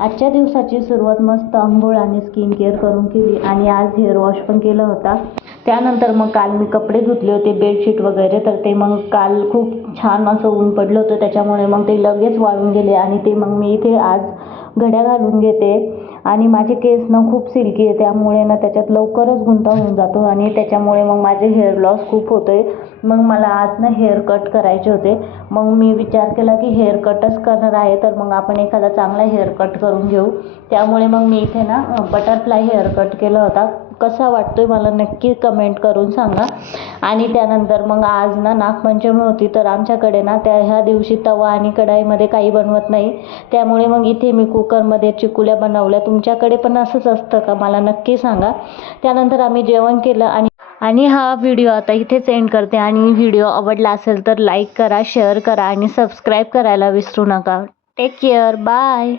आजच्या दिवसाची सुरुवात मस्त अंघोळ आणि स्किन केअर करून केली आणि आज हेअर वॉश पण केला होता. त्यानंतर मग काल मी कपडे धुतले होते, बेडशीट वगैरे, तर ते मग काल खूप छान असं ऊन पडलं होतं, त्याच्यामुळे मग ते लगेच वाळून गेले आणि ते मग मी इथे आज घड्या घालून घेते. आणि माझे केस ना खूप सिल्की आहे, त्यामुळे ना त्याच्यात लवकरच गुंता होऊन जातो आणि त्याच्यामुळे मग माझे हेअर लॉस खूप होतोय. मग मला आज ना हेअर कट करायचे होते. मग मी विचार केला की हेअर कटच करणार आहे, तर मग आपण एखादा चांगला हेअर कट करून घेऊ. त्यामुळे मग मी इथे ना बटरफ्लाय हेअर कट केला होता. कसा वाटतोय मला नक्की कमेंट करून सांगा. आणि त्यानंतर मग आज ना नागपंचमी होती, तर आमच्याकडे ना ह्या दिवशी तवा आणि कढाईमध्ये काही बनवत नाही, त्यामुळे मग इथे मी कुकरमध्ये चिकुल्या बनवल्या. तुमच्याकडे पण असंच असतं का, मला नक्की सांगा. त्यानंतर आम्ही जेवण केलं आणि हा व्हिडिओ आता इथेच एंड करते. आणि व्हिडिओ आवडला असेल तर लाईक करा, शेअर करा आणि सबस्क्राईब करायला विसरू नका. Take care, bye.